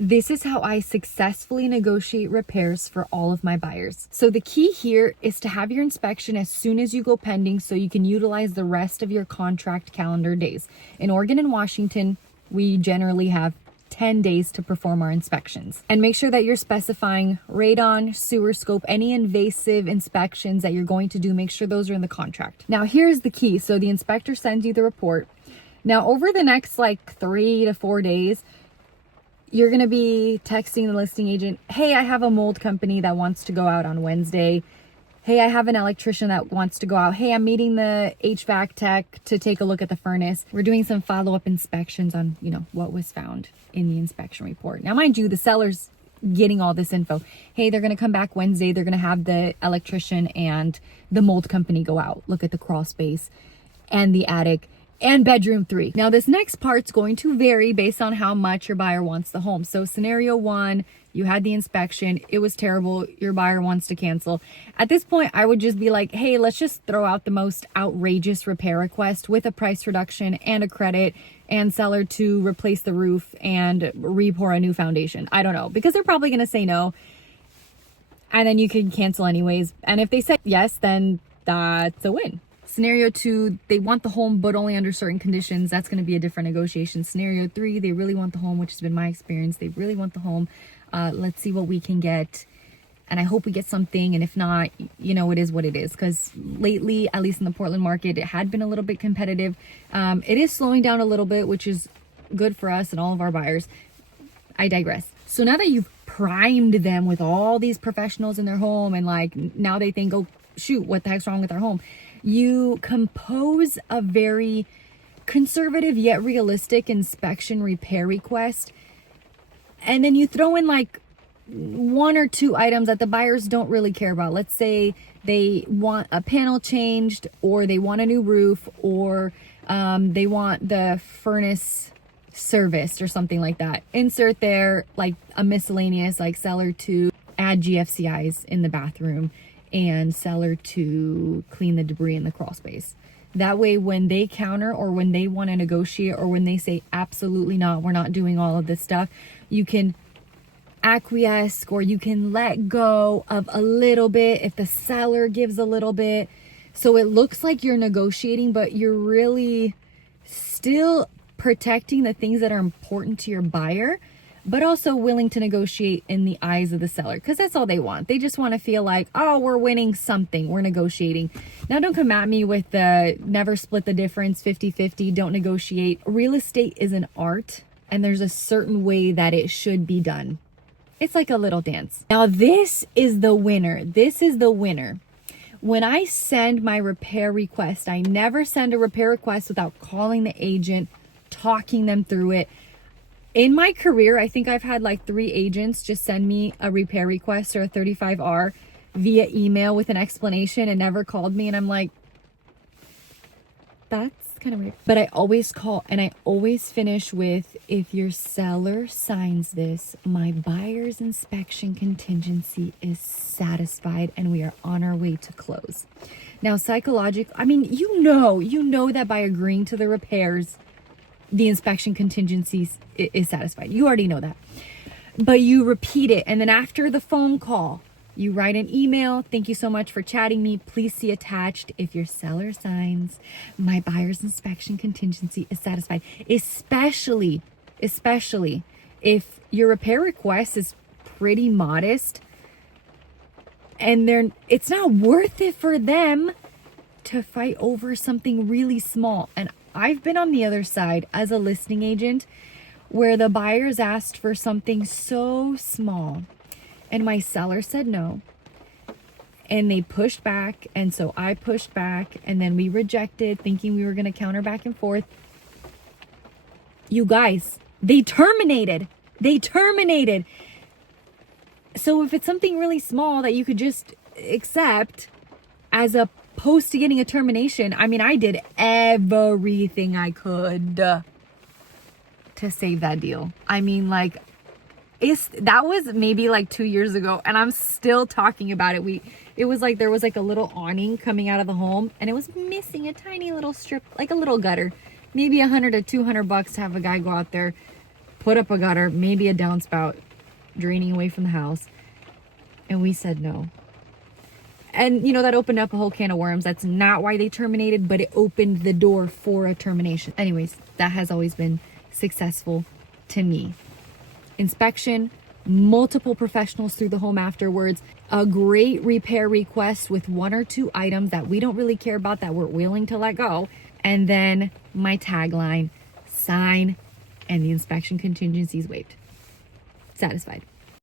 This is how I successfully negotiate repairs for all of my buyers. So the key here is to have your inspection as soon as you go pending so you can utilize the rest of your contract calendar days. In Oregon and Washington, we generally have 10 days to perform our inspections. And make sure that you're specifying radon, sewer scope, any invasive inspections that you're going to do, make sure those are in the contract. Now here's the key. So the inspector sends you the report. Now over the next like 3 to 4 days, you're going to be texting the listing agent, hey, I have a mold company that wants to go out on Wednesday. Hey, I have an electrician that wants to go out. Hey, I'm meeting the HVAC tech to take a look at the furnace. We're doing some follow-up inspections on, what was found in the inspection report. Now, mind you, the seller's getting all this info. Hey, they're going to come back Wednesday. They're going to have the electrician and the mold company go out, look at the crawl space and the attic and bedroom 3. Now this next part's going to vary based on how much your buyer wants the home. So scenario 1, you had the inspection, it was terrible, your buyer wants to cancel. At this point, I would just be like, hey, let's just throw out the most outrageous repair request with a price reduction and a credit and seller to replace the roof and re-pour a new foundation. I don't know, because they're probably going to say no. And then you can cancel anyways. And if they said yes, then that's a win. Scenario 2, they want the home, but only under certain conditions. That's going to be a different negotiation. Scenario 3, they really want the home, which has been my experience. They really want the home. Let's see what we can get. And I hope we get something. And if not, it is what it is. Because lately, at least in the Portland market, it had been a little bit competitive. It is slowing down a little bit, which is good for us and all of our buyers. I digress. So now that you've primed them with all these professionals in their home and now they think, oh, shoot, what the heck's wrong with our home? You compose a very conservative yet realistic inspection repair request. And then you throw in 1 or 2 items that the buyers don't really care about. Let's say they want a panel changed, or they want a new roof, or they want the furnace serviced or something like that. Insert there a miscellaneous seller to add GFCIs in the bathroom and seller to clean the debris in the crawl space. That way, when they counter or when they want to negotiate or when they say absolutely not, we're not doing all of this stuff, you can acquiesce or you can let go of a little bit if the seller gives a little bit. So it looks like you're negotiating, but you're really still protecting the things that are important to your buyer, but also willing to negotiate in the eyes of the seller, because that's all they want. They just want to feel like, oh, we're winning something, we're negotiating. Now, don't come at me with the never split the difference, 50-50, don't negotiate. Real estate is an art, and there's a certain way that it should be done. It's like a little dance. Now, this is the winner. This is the winner. When I send my repair request, I never send a repair request without calling the agent, talking them through it. In my career, I think I've had 3 agents just send me a repair request or a 35R via email with an explanation and never called me. And I'm like, that's kind of weird. But I always call and I always finish with, if your seller signs this, my buyer's inspection contingency is satisfied and we are on our way to close. Now, you know that by agreeing to the repairs, the inspection contingency is satisfied. You already know that. But you repeat it. And then after the phone call, you write an email. Thank you so much for chatting me. Please see attached. If your seller signs, my buyer's inspection contingency is satisfied. Especially if your repair request is pretty modest and it's not worth it for them to fight over something really small. And I've been on the other side as a listing agent where the buyers asked for something so small and my seller said no, and they pushed back, and so I pushed back, and then we rejected, thinking we were going to counter back and forth. You guys, they terminated. So if it's something really small that you could just accept as opposed to getting a termination, I did everything I could to save that deal. That was maybe 2 years ago, and I'm still talking about it. It was there was a little awning coming out of the home, and it was missing a tiny little strip, a little gutter, maybe $100 to $200 to have a guy go out there put up a gutter, maybe a downspout draining away from the house. And we said no. And, you know, that opened up a whole can of worms. That's not why they terminated, but it opened the door for a termination. Anyways, that has always been successful to me. Inspection, multiple professionals through the home afterwards, a great repair request with 1 or 2 items that we don't really care about that we're willing to let go. And then my tagline, sign, and the inspection contingency is waived. Satisfied.